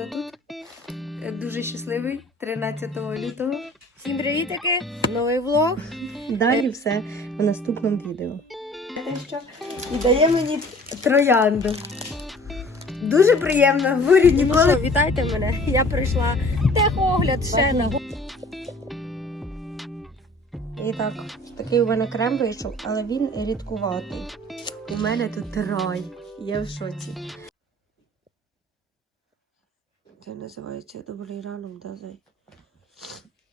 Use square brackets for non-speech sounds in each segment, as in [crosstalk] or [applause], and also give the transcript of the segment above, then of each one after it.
хто тут. Дуже щасливий 13 лютого. Всім привітики! Новий влог. Далі все в наступному відео. Те, що і дає мені троянду. Дуже приємно, говорю ніколи. Ну що, вітайте мене. Я прийшла техогляд ще на І так, такий у мене крем вийшов, але він рідкуватий. У мене тут рай. Я в шоці. Це називається добрий ранок, да, зай?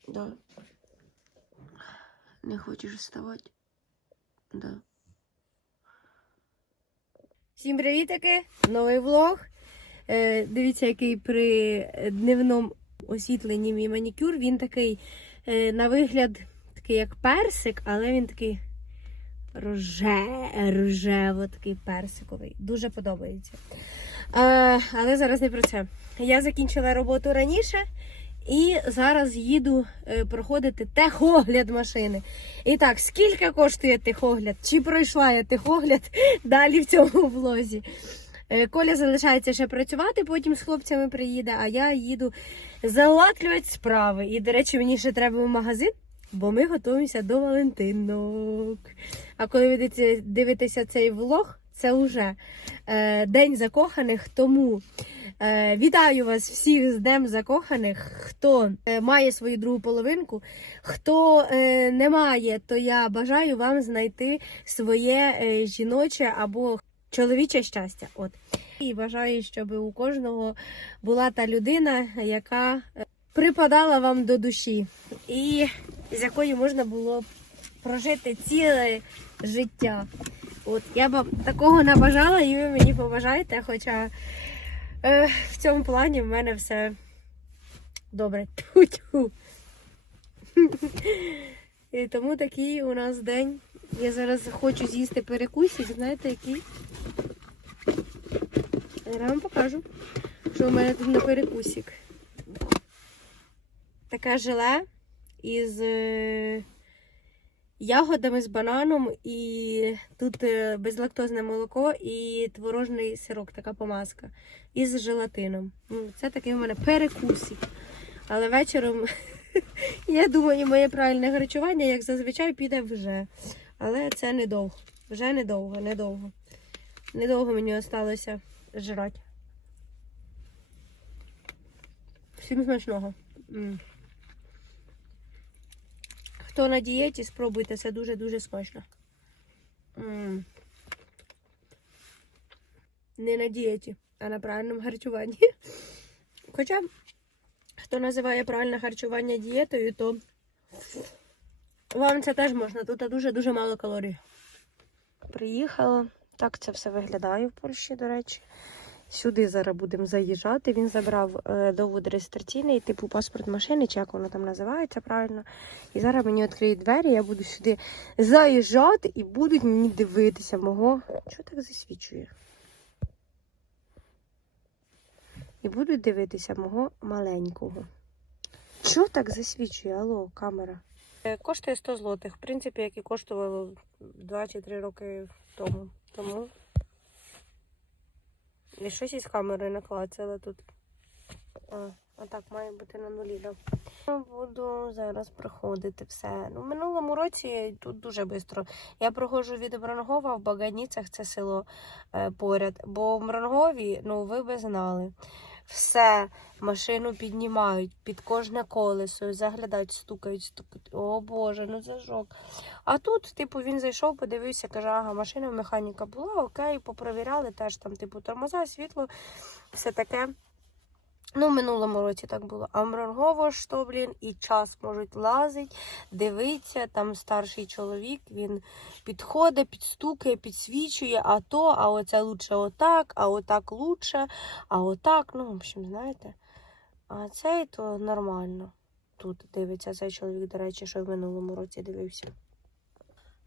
Да. Не хочеш вставати? Да. Всім привітики! Новий влог. Е, дивіться, який при дневному освітленні мій манікюр. Він такий е, на вигляд такий як персик, але він такий роже, рожево такий персиковий. Дуже подобається. Е, але зараз не про це. Я закінчила роботу раніше і зараз їду е, проходити техогляд машини. І так, скільки коштує техогляд? Чи пройшла я техогляд [laughs] далі в цьому влозі? Е, Коля залишається ще працювати, потім з хлопцями приїде, а я їду залатлювати справи. І, до речі, мені ще треба в магазин, бо ми готуємося до Валентинок. А коли ви дивитеся- дивитеся цей влог, це вже е, День закоханих. Тому е, вітаю вас всіх з Днем закоханих. Хто е, має свою другу половинку, хто е, не має, то я бажаю вам знайти своє е, жіноче або чоловіче щастя. От. І бажаю, щоб у кожного була та людина, яка е, припадала вам до душі, і з якою можна було прожити ціле життя. От я б такого набажала, і ви мені побажаєте, хоча е, в цьому плані в мене все добре. Тьфу-тьфу. І тому такий у нас день. Я зараз хочу з'їсти перекусик, знаєте який? Я вам покажу, що у мене тут на перекусик. Таке желе із е, ягодами з бананом, і тут е, безлактозне молоко і творожний сирок, така помазка. І з желатином. Ну, Це такий у мене перекусик. Але вечором, [laughs] я думаю, моє правильне харчування, як зазвичай, піде вже. Але це недовго. Вже недовго, недовго. Недовго мені залишилося жрати. Всім смачного. Хто на дієті, спробуйте, це дуже-дуже смачно. Не на дієті, а на правильному харчуванні. [laughs] Хоча, хто називає правильне харчування дієтою, то вам це теж можна. Тут дуже-дуже мало калорій. Приїхала. Так це все виглядає в Польщі, до речі. Сюди зараз будемо заїжджати. Він забрав е, довод реєстраційний, типу паспорт машини, чи як воно там називається правильно. І зараз мені відкриють двері, я буду сюди заїжджати і будуть мені дивитися мого. Чого так засвічує? І будуть дивитися мого маленького. Чого так засвічує? Алло, камера. Е, Коштує 100 злотих, в принципі, як і коштувало 2 чи 3 роки тому. Тому. І щось із камери наклацала тут. А, а так має бути на нулі. Да. Я Буду зараз проходити все. Ну, минулому році тут дуже швидко. Я проходжу від Мрангова в Баганіцях, це село е, поряд. Бо в Мрангові, ну ви би знали, все, машину піднімають під кожне колесо, заглядають, стукають, стукають. О Боже, ну це жок. А тут, типу, він зайшов, подивився, каже, ага, машина механіка була, окей, попровіряли теж там, типу, тормоза, світло, все таке. Ну, в минулому році так було. А в ж то, блін, і час можуть лазить, дивиться, там старший чоловік, він підходить, підстукає, підсвічує, а то, а оце лучше отак, а отак лучше, а отак. Ну, в общем, знаєте. А цей то нормально. Тут дивиться цей чоловік, до речі, що в минулому році дивився.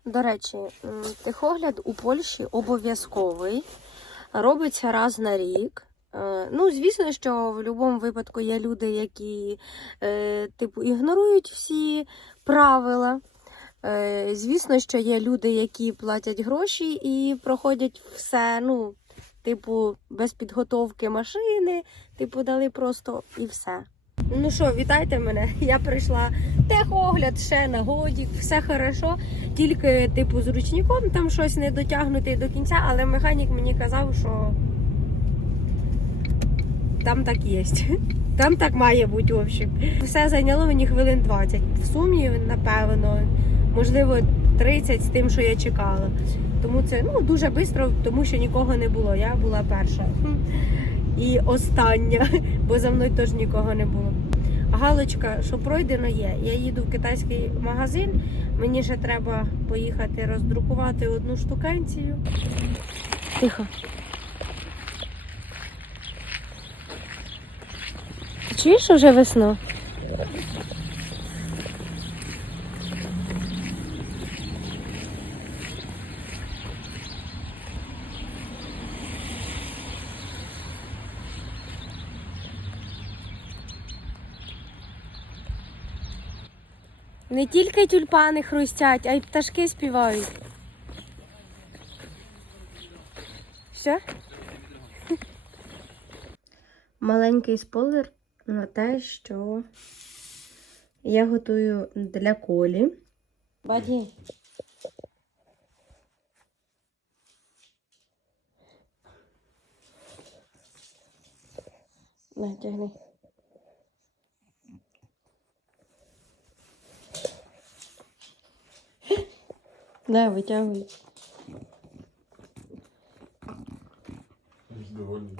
До речі, м, техогляд у Польщі обов'язковий. Робиться раз на рік. Е, Ну, звісно, що в будь-якому випадку є люди, які е, типу ігнорують всі правила. Е, Звісно, що є люди, які платять гроші і проходять все. Ну, типу, без підготовки машини, типу, дали просто і все. Ну що, вітайте мене. [laughs] Я прийшла техогляд ще на годік, все хорошо. Тільки, типу, з ручником там щось не дотягнути до кінця, але механік мені казав, що там так є. [laughs] Там так має бути, в общем. Все зайняло мені хвилин 20. В сумі, напевно, можливо, 30 з тим, що я чекала. Тому це ну, дуже швидко, тому що нікого не було. Я була перша. І остання, [laughs] бо за мною теж нікого не було. Галочка, що пройдено є. Я їду в китайський магазин. Мені ще треба поїхати роздрукувати одну штукенцію. Тихо. Чуєш що вже весна? Не тільки тюльпани хрустять, а й пташки співають. Все? Маленький спойлер на те, що я готую для колі. Баді. На, тягни. Да, витягуй. Довольний.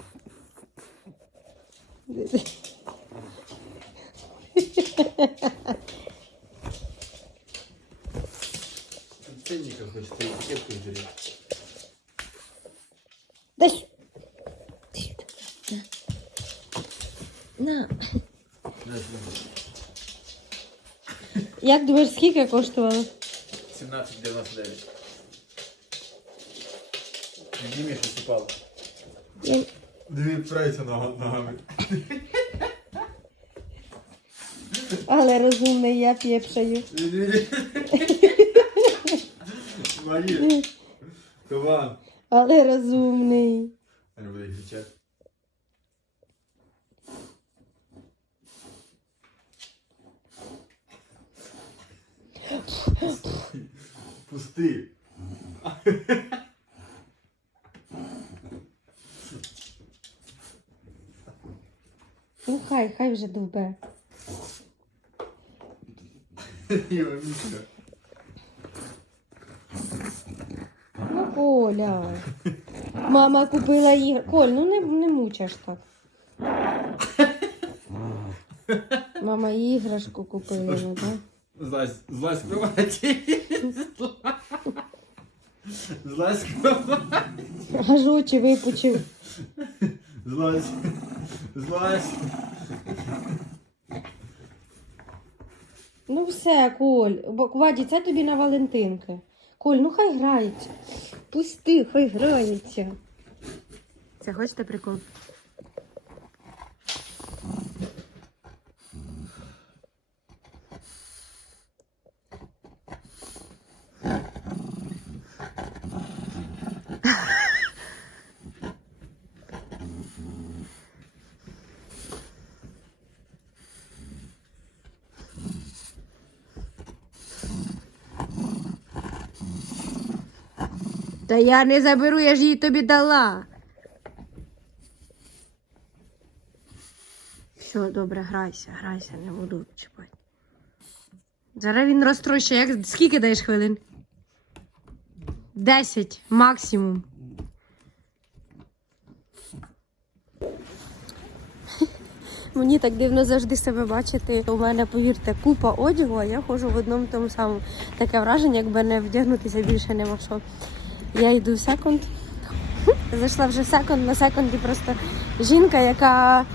Ценника хочется этикетку взять. Дай. сю- дай сюди. На. На. Да, Як думаєш, скільки коштувало? 17,99. Піднімеш, що. Я... Диви, впирайся ногами. Але розумний, я п'єпшаю. Марія. Кабан. Але розумний. Аня буде кричати. Пусти. Ну хай, хай вже довбе. Ну, Коля. Мама купила ігр. Коль, ну не, не мучаш так. Мама іграшку купила, ну, так? Злазь, злазь кровати. Злазь кровати. Аж очі випучив. Злазь. Злазь. Ну все, Коль. Бо Ваді, це тобі на Валентинки. Коль, ну хай грається. Пусти, хай грається. Це хочете прикол? Та я не заберу, я ж її тобі дала. Все, добре, грайся, грайся, не буду чіпати. Зараз він розтрощає. Як... Скільки даєш хвилин? Десять максимум. [laughs] Мені так дивно завжди себе бачити. У мене, повірте, купа одягу, а я ходжу в одному тому самому. Таке враження, якби не вдягнутися більше нема що. Я йду в секунд. Зайшла вже в секунд, на секунді просто жінка, яка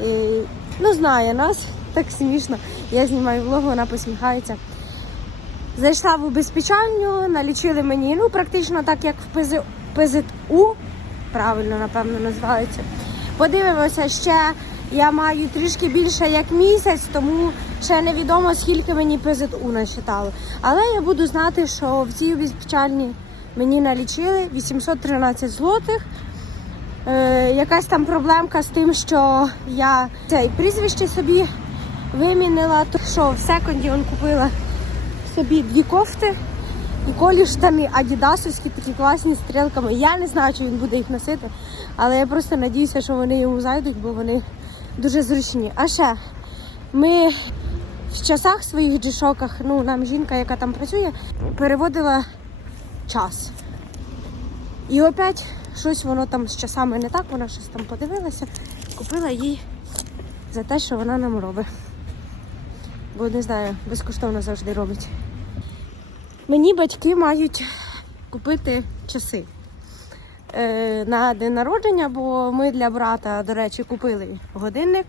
е, ну, знає нас, так смішно. Я знімаю влог, вона посміхається. Зайшла в убезпечальню, налічили мені, ну, практично так, як в ПЗ, ПЗУ, правильно, напевно, називається. Подивимося ще. Я маю трішки більше як місяць, тому ще невідомо, скільки мені ПЗУ насчитало. Але я буду знати, що в цій убезпечальні мені налічили 813 злотих. Е, якась там проблемка з тим, що я цей прізвище собі вимінила. То що в секунді він купила собі дві кофти і колі штани адідасовські, такі класні стрілками. Я не знаю, чи він буде їх носити, але я просто надіюся, що вони йому зайдуть, бо вони дуже зручні. А ще ми в часах своїх джишоках, ну нам жінка, яка там працює, переводила час. І опять щось воно там з часами не так, вона щось там подивилася, купила їй за те, що вона нам робить. Бо не знаю, безкоштовно завжди робить. Мені батьки мають купити часи е, на день народження, бо ми для брата, до речі, купили годинник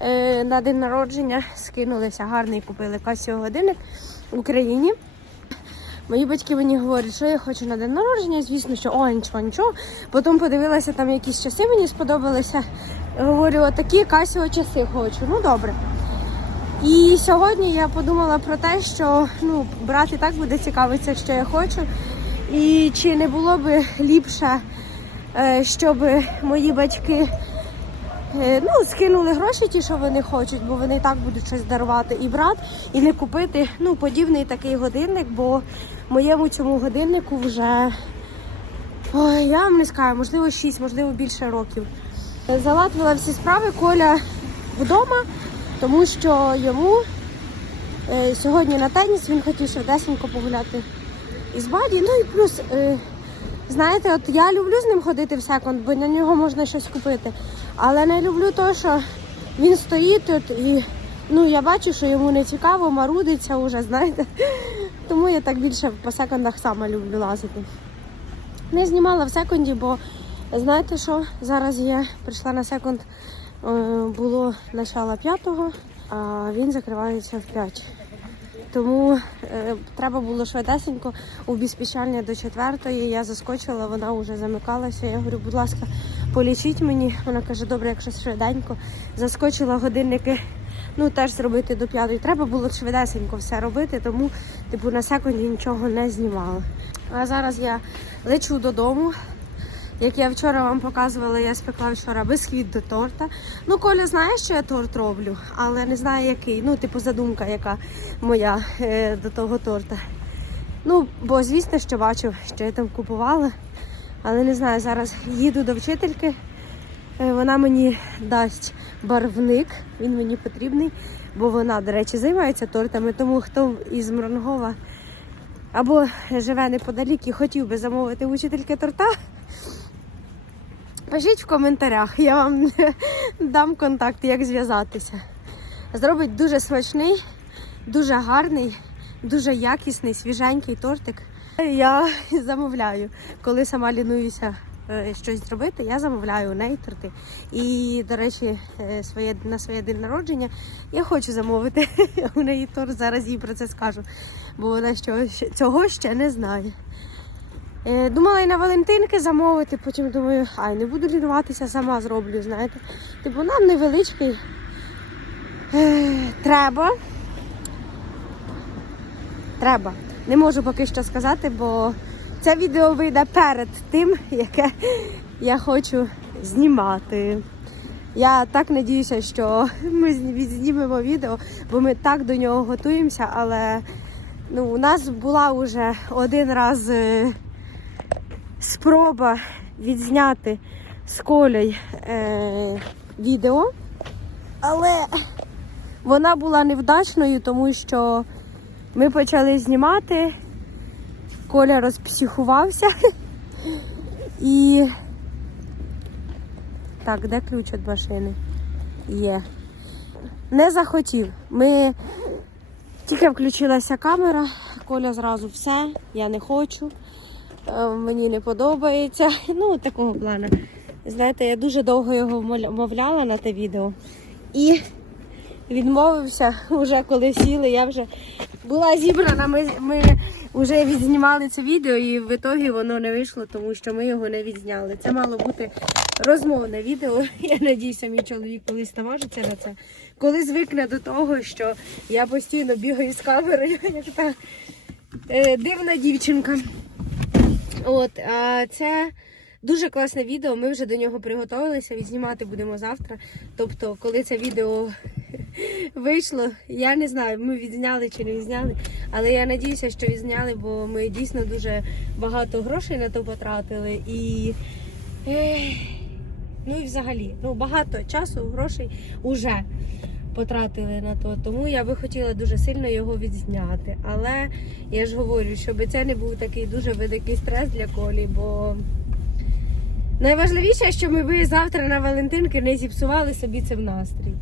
е, на день народження, скинулися гарний, купили Casio годинник в Україні. Мої батьки мені говорять, що я хочу на день народження. Звісно, що о, нічого, нічого. Потім подивилася, там якісь часи мені сподобалися. Говорю, отакі Casio часи хочу. Ну добре. І сьогодні я подумала про те, що ну, брат і так буде цікавитися, що я хочу. І чи не було би ліпше, е, щоб мої батьки ну, скинули гроші, ті, що вони хочуть, бо вони і так будуть щось дарувати і брат, і не купити ну, подібний такий годинник, бо моєму цьому годиннику вже ой, я вам не скажу, можливо, 6, можливо, більше років. Залатвила всі справи Коля вдома, тому що йому е, сьогодні на теніс він хотів швидесенько погуляти із баді. Ну і плюс, е, знаєте, от я люблю з ним ходити в секонд, бо на нього можна щось купити. Але не люблю те, що він стоїть тут і ну, я бачу, що йому не цікаво, марудиться вже, знаєте. [laughs] Тому я так більше по секондах сама люблю лазити. Не знімала в секунді, бо знаєте що? Зараз я прийшла на секунд, е, було начало п'ятого, а він закривається в п'ять. Тому е, треба було швидесенько у безпечальня до четвертої. Я заскочила, вона вже замикалася. Я говорю, будь ласка, полічіть мені. Вона каже, добре, якщо швиденько. Заскочила годинники, ну теж зробити до п'ятої. Треба було швидесенько все робити, тому типу на секунді нічого не знімала. А зараз я лечу додому. Як я вчора вам показувала, я спекла вчора бисквіт до торта. Ну, Коля знає, що я торт роблю, але не знає який. Ну, типу, задумка, яка моя е, до того торта. Ну, бо звісно, що бачив, що я там купувала. Але не знаю, зараз їду до вчительки. Е, Вона мені дасть барвник, він мені потрібний, бо вона, до речі, займається тортами. Тому хто із Мрангова або живе неподалік і хотів би замовити у вчительки торта, Пишіть в коментарях, я вам [laughs] дам контакт, як зв'язатися. Зробить дуже смачний, дуже гарний, дуже якісний, свіженький тортик. Я [laughs] замовляю, коли сама лінуюся е, щось зробити, я замовляю у неї торти. І, до речі, е, своє, на своє день народження я хочу замовити [laughs] у неї торт. Зараз їй про це скажу, бо вона цього ще не знає. Е, Думала і на Валентинки замовити, потім думаю, ай, не буду лінуватися, сама зроблю, знаєте. Типу нам невеличкий. Треба. Треба. Не можу поки що сказати, бо це відео вийде перед тим, яке я хочу знімати. Я так надіюся, що ми знімемо відео, бо ми так до нього готуємося, але ну, у нас була вже один раз. е, спроба відзняти з колей е, відео, але вона була невдачною, тому що ми почали знімати, Коля розпсихувався і так, де ключ від машини? Є. Не захотів. Ми тільки включилася камера, Коля зразу все, я не хочу. Е, мені не подобається. [laughs] Ну, такого плану. Знаєте, я дуже довго його вмовляла на те відео. І відмовився вже коли сіли. Я вже була зібрана. Ми, ми вже відзнімали це відео, і в ітогі воно не вийшло, тому що ми його не відзняли. Це мало бути розмовне відео. [laughs] Я надіюся, мій чоловік колись наважиться на це. Коли звикне до того, що я постійно бігаю з камерою, [laughs] як та е, дивна дівчинка. От, а це Дуже класне відео. Ми вже до нього приготувалися. Відзнімати будемо завтра. Тобто, коли це відео вийшло, я не знаю, ми відзняли чи не відзняли. Але я надіюся, що відзняли, бо ми дійсно дуже багато грошей на то потратили. І ну і взагалі, ну багато часу, грошей уже потратили на то. Тому я би хотіла дуже сильно його відзняти. Але я ж говорю, щоб це не був такий дуже великий стрес для колі, бо найважливіше, щоб ми завтра на Валентинки не зіпсували собі цим настрій.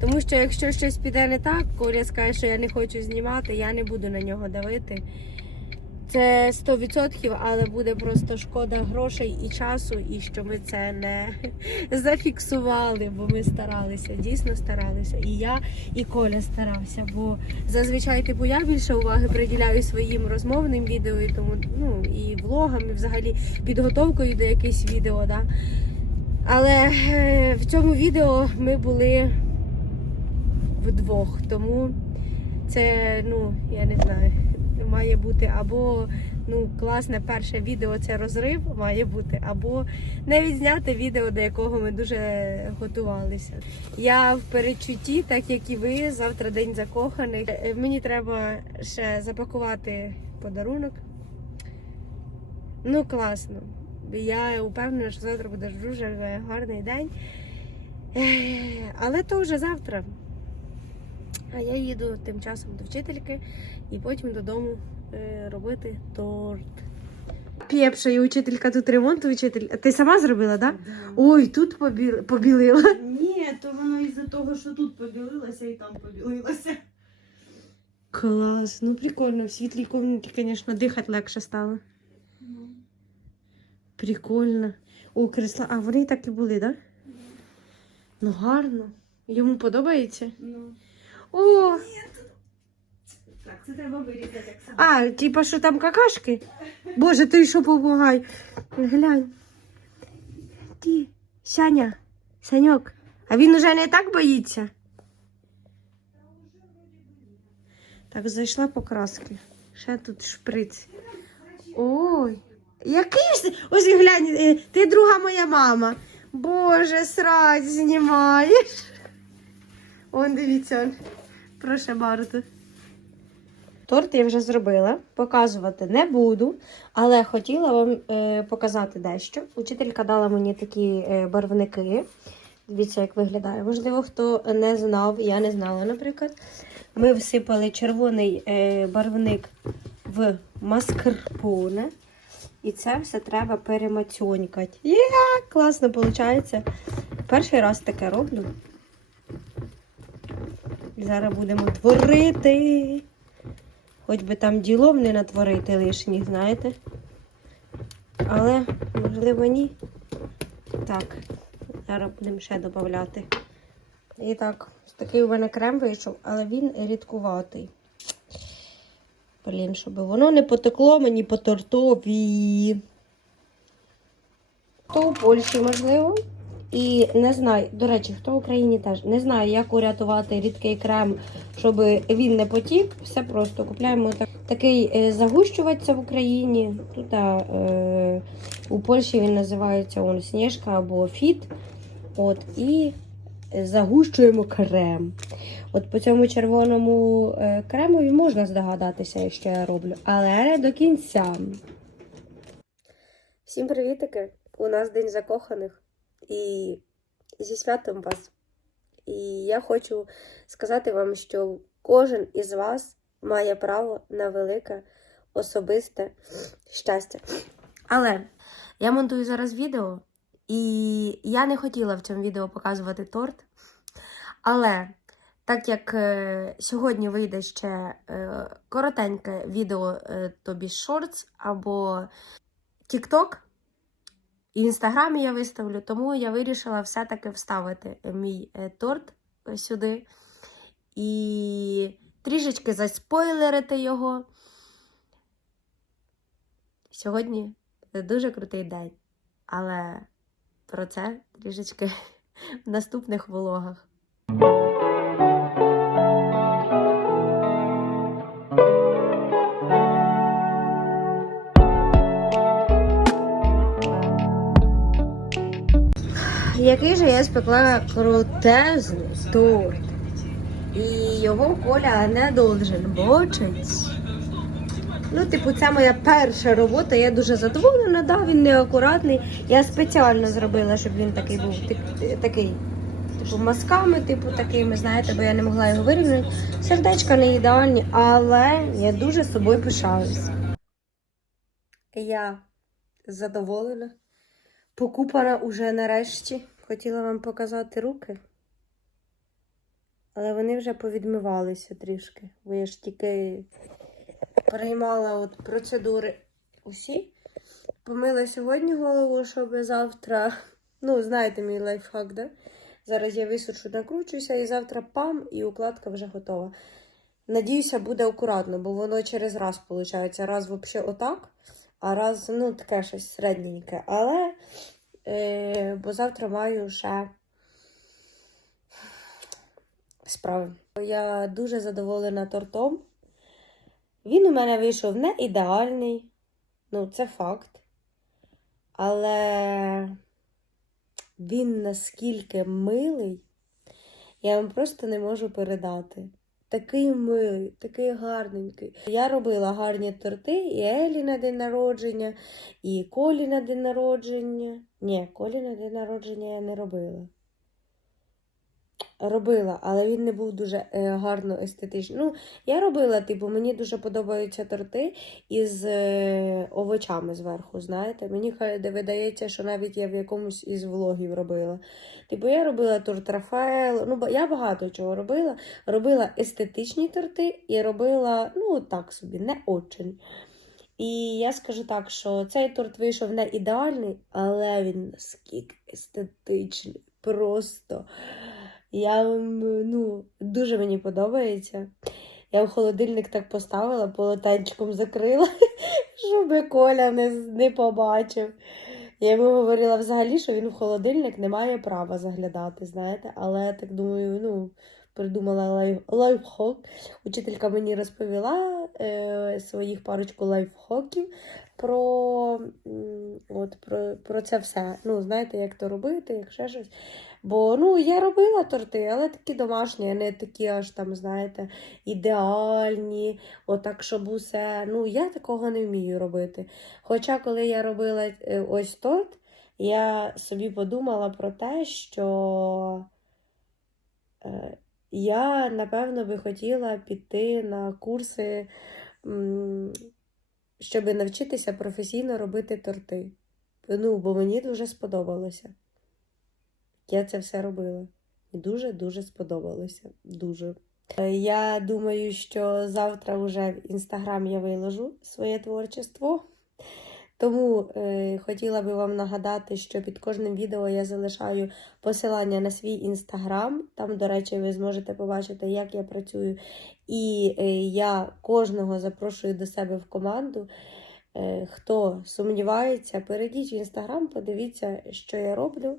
Тому що якщо щось піде не так, Коля скаже, що я не хочу знімати, я не буду на нього давити. Це 100%, але буде просто шкода грошей і часу, і що ми це не [laughs] зафіксували, бо ми старалися, дійсно старалися. І я, і Коля старався. Бо зазвичай типу я більше уваги приділяю своїм розмовним відео, і тому ну і влогам, і взагалі підготовкою до якихось відео. Да? Але е, в цьому відео ми були вдвох, тому це, ну, я не знаю, має бути або ну, класне перше відео це розрив має бути, або не відзняти відео, до якого ми дуже готувалися. Я в передчутті, так як і ви, завтра день закоханих. Е, Мені треба ще запакувати подарунок. Ну, класно. Я впевнена, що завтра буде дуже гарний день. Е, Але то вже завтра. А я їду тим часом до вчительки і потім додому е, робити торт. Пєпша і учителька тут ремонт учитель. Ти сама зробила, так? Да? Ой, тут побіл... побілила. Ні, то воно із-за того, що тут побілилося і там побілилося. Клас, ну прикольно. В світлій кімнаті, звісно, дихати легше стало. Прикольно. О, кресла. А вони і так і були, так? Да? Ну гарно. Йому подобається? Ну. О, Так, це треба вирізати а, типа, що там какашки? Боже, ти що попугай? Глянь. Ти, Сяня, Саньок, а він уже не так боїться? Так, зайшла покраски. Ще тут шприц. Ой, який ж? Ось глянь, е, ти друга моя мама. Боже, срать знімаєш. Он дивіться. Прошу Барту. Торт я вже зробила, показувати не буду, але хотіла вам е, показати дещо. Учителька дала мені такі е, барвники. Дивіться, як виглядає. Можливо, хто не знав, я не знала, наприклад. Ми всипали червоний е, барвник в маскарпоне. І це все треба перемацьонькати. Є, класно виходить. Перший раз таке роблю. Зараз будемо творити. Хоч би там ділов не натворити лишніх, знаєте. Але, можливо, ні. Так, зараз будемо ще додати. І так, такий у мене крем вийшов, але він рідкуватий. Блін, щоб воно не потекло мені по тортові. То у Польщі, можливо. І не знаю, до речі, хто в Україні теж не знаю, як урятувати рідкий крем, щоб він не потік. Все просто купляємо так, такий е, загущувач в Україні. Тут е, у Польщі він називається он, Сніжка або Фіт. От, і загущуємо крем. От по цьому червоному е, кремові можна здогадатися, що я роблю, але до кінця. Всім привітики! У нас День закоханих. І зі святом вас. І я хочу сказати вам, що кожен із вас має право на велике особисте щастя. Але я монтую зараз відео, і я не хотіла в цьому відео показувати торт. Але так як е, сьогодні вийде ще е, коротеньке відео, е, тобі шортс або TikTok, і інстаграмі я виставлю, тому я вирішила все-таки вставити мій е, торт сюди і трішечки заспойлерити його. Сьогодні дуже крутий день, але про це трішечки [laughs] в наступних влогах. Який же я спекла крутезний торт. І його Коля не должен бачить. Ну, типу, це моя перша робота. Я дуже задоволена, да, він неакуратний. Я спеціально зробила, щоб він такий був такий. Типу мазками, типу такими, знаєте, бо я не могла його вирівняти. Сердечка не ідеальні, але я дуже собою пишаюсь. Я задоволена. Покупана уже нарешті. Хотіла вам показати руки. Але вони вже повідмивалися трішки. Бо я ж тільки приймала от процедури усі. Помила сьогодні голову, щоб завтра. Ну, знаєте, мій лайфхак, да? Зараз я висушу, накручуся, і завтра пам, і укладка вже готова. Надіюся, буде акуратно, бо воно через раз виходить. Раз взагалі отак, а раз, ну, таке щось середненьке. Але бо завтра маю ще справи. Я дуже задоволена тортом. Він у мене вийшов не ідеальний, ну, це факт. Але він наскільки милий, я вам просто не можу передати. Такий милий, такий гарненький. Я робила гарні торти і Елі на день народження, і Колі на день народження. Ні, Колі на день народження я не робила. Робила, але він не був дуже е, гарно естетичний. Ну, я робила, типу, мені дуже подобаються торти із е, овочами зверху, знаєте. Мені видається, що навіть я в якомусь із влогів робила. Типу, я робила торт Рафаел, ну, я багато чого робила. Робила естетичні торти і робила, ну, так собі, не очень. І я скажу так, що цей торт вийшов не ідеальний, але він наскільки естетичний. Просто. Я ну, дуже мені подобається. Я в холодильник так поставила, полотенчиком закрила, [laughs] щоб Коля не, не побачив. Я йому говорила взагалі, що він в холодильник не має права заглядати, знаєте, але так думаю, ну, придумала лайф, лайфхак. Учителька мені розповіла е, своїх парочку лайфхаків про, от, про, про це все. Ну, знаєте, як то робити, як ще щось. Бо ну, я робила торти, але такі домашні, не такі аж там, знаєте, ідеальні, отак, щоб усе. Ну, я такого не вмію робити. Хоча, коли я робила е, ось торт, я собі подумала про те, що е, я, напевно, би хотіла піти на курси, щоб навчитися професійно робити торти. Ну, бо мені дуже сподобалося. Я це все робила. І дуже-дуже сподобалося. Дуже. Е, Я думаю, що завтра вже в інстаграм я виложу своє творчество. Тому е, хотіла би вам нагадати, що під кожним відео я залишаю посилання на свій інстаграм. Там, до речі, ви зможете побачити, як я працюю. І е, я кожного запрошую до себе в команду. Е, хто сумнівається, перейдіть в інстаграм, подивіться, що я роблю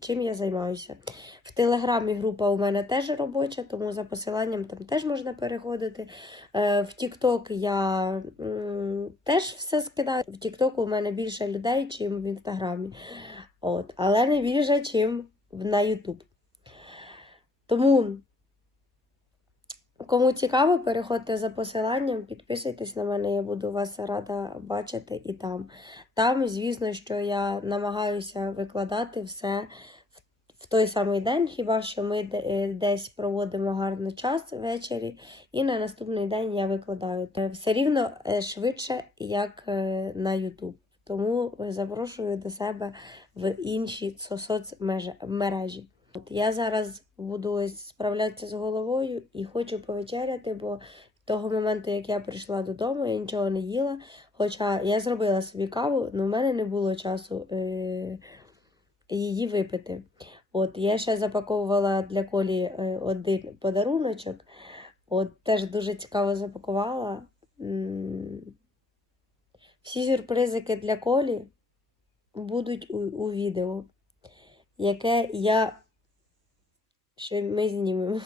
чим я займаюся. В Телеграмі група у мене теж робоча, тому за посиланням там теж можна переходити. Е, В Тікток я теж все скидаю. В Тіктоку у мене більше людей, чим в Інстаграмі. От, але не більше, чим на Ютуб. Тому, кому цікаво, переходьте за посиланням, підписуйтесь на мене, я буду вас рада бачити і там. Там, звісно, що я намагаюся викладати все в- той самий день, хіба що ми е, десь проводимо гарний час ввечері, і на наступний день я викладаю. Е, Все рівно е, швидше, як на YouTube. Тому запрошую до себе в інші соцмережі. От я зараз буду справлятися з головою і хочу повечеряти, бо того моменту, як я прийшла додому, я нічого не їла. Хоча я зробила собі каву, але в мене не було часу е- її випити. От я ще запаковувала для Колі е, один подаруночок. От теж дуже цікаво запакувала. Всі сюрпризики для Колі будуть у, у відео, яке я що ми знімемо.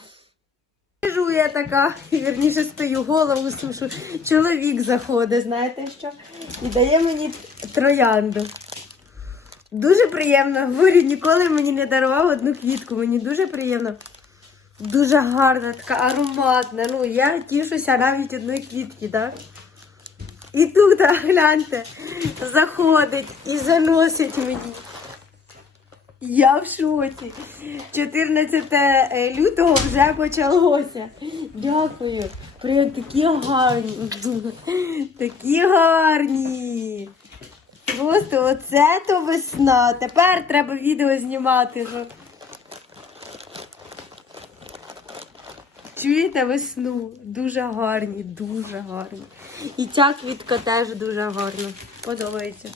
Сижу я така, вірніше стою голову, сушу. Чоловік заходить, знаєте що? І дає мені троянду. Дуже приємно. Говорю, ніколи мені не дарував одну квітку. Мені дуже приємно. Дуже гарна, така ароматна. Ну, я тішуся навіть одної квітки, так? І тут, гляньте, заходить і заносить мені. Я в шоці. 14 лютого вже почалося. Дякую. Прям такі гарні. [laughs] Такі гарні. Просто оце то весна. Тепер треба відео знімати. Чуєте весну? Дуже гарні, дуже гарні. І ця квітка теж дуже гарна. Подобається.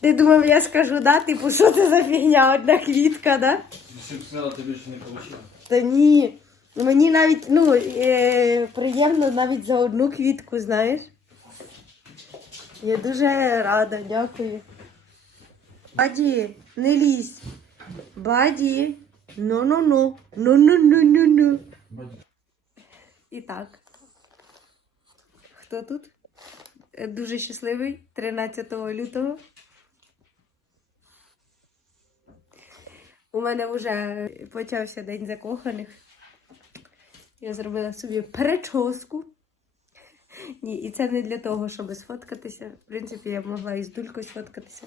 Ти думав, я скажу, да? Типу, що це за фігня? Одна квітка, да? Щоб сказала, ти більше не получила. Та ні. Мені навіть, ну, е, приємно навіть за одну квітку, знаєш. Я дуже рада, дякую. Баді, не лізь. Баді. Ну-ну-ну. Ну-ну-ну-ну-ну. І так. Хто тут? Е, Дуже щасливий 13 лютого. У мене вже почався день закоханих. Я зробила собі прическу. Ні, і це не для того, щоб сфоткатися. В принципі, я б могла і з дулькою сфоткатися.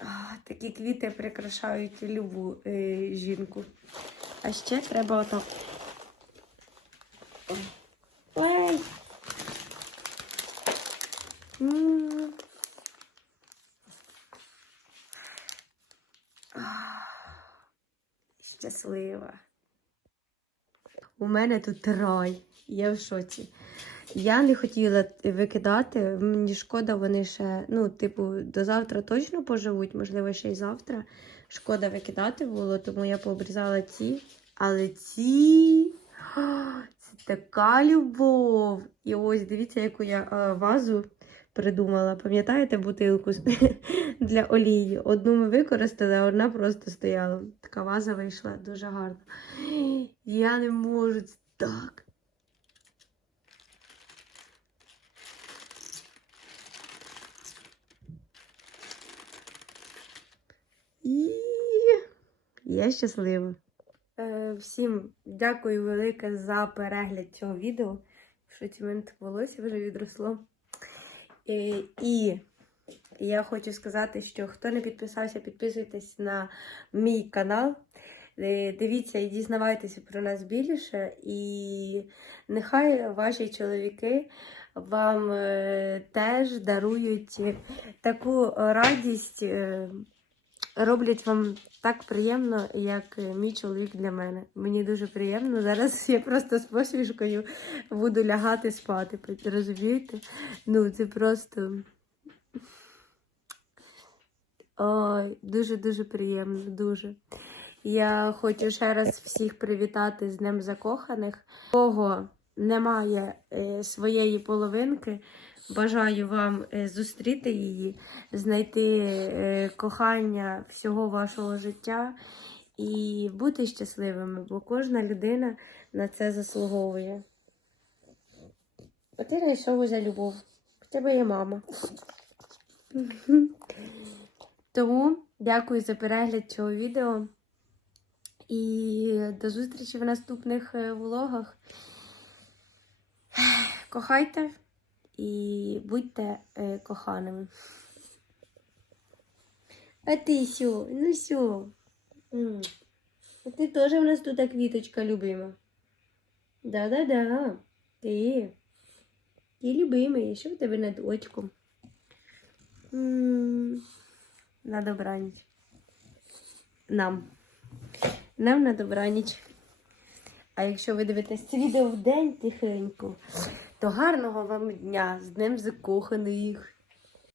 А, такі квіти прикрашають любу е, жінку. А ще треба отак. Ой. М. Щаслива. У мене тут рай. Я в шоці. Я не хотіла викидати. Мені шкода, вони ще, ну, типу, до завтра точно поживуть, можливо, ще й завтра. Шкода викидати було, тому я пообрізала ці. Але ці. а, Це така любов. І ось дивіться, яку я а, вазу придумала. Пам'ятаєте бутилку для олії? Одну ми використали, а одна просто стояла. Така ваза вийшла дуже гарна. Я не можу так. І я щаслива. Е, всім дякую велике за перегляд цього відео. Що ці мене так волосся вже відросло. Е, і я хочу сказати, що хто не підписався, підписуйтесь на мій канал. Е, Дивіться і дізнавайтеся про нас більше. І нехай ваші чоловіки вам е, теж дарують таку радість, е, роблять вам так приємно, як мій чоловік для мене. Мені дуже приємно. Зараз [laughs] я просто з посмішкою буду лягати спати. Розумієте? Ну, це просто. Ой, дуже-дуже приємно, дуже. Я хочу ще раз всіх привітати з Днем Закоханих. Кого немає е, своєї половинки, бажаю вам е, зустріти її, знайти е, кохання всього вашого життя і бути щасливими, бо кожна людина на це заслуговує. А ти знайшов за любов. В тебе є мама. [laughs] Тому дякую за перегляд цього відео. І до зустрічі в наступних е, влогах. [sighs] Кохайте і будьте е, коханими. А ти сьо? Ну сьо. А ти теж в нас тут квіточка любима. Да-да-да. Ти. Ти любимий, що в тебе над очком? На добраніч. Нам. Нам на добраніч. А якщо ви дивитесь це відео в день тихенько, то гарного вам дня з Днем закоханих.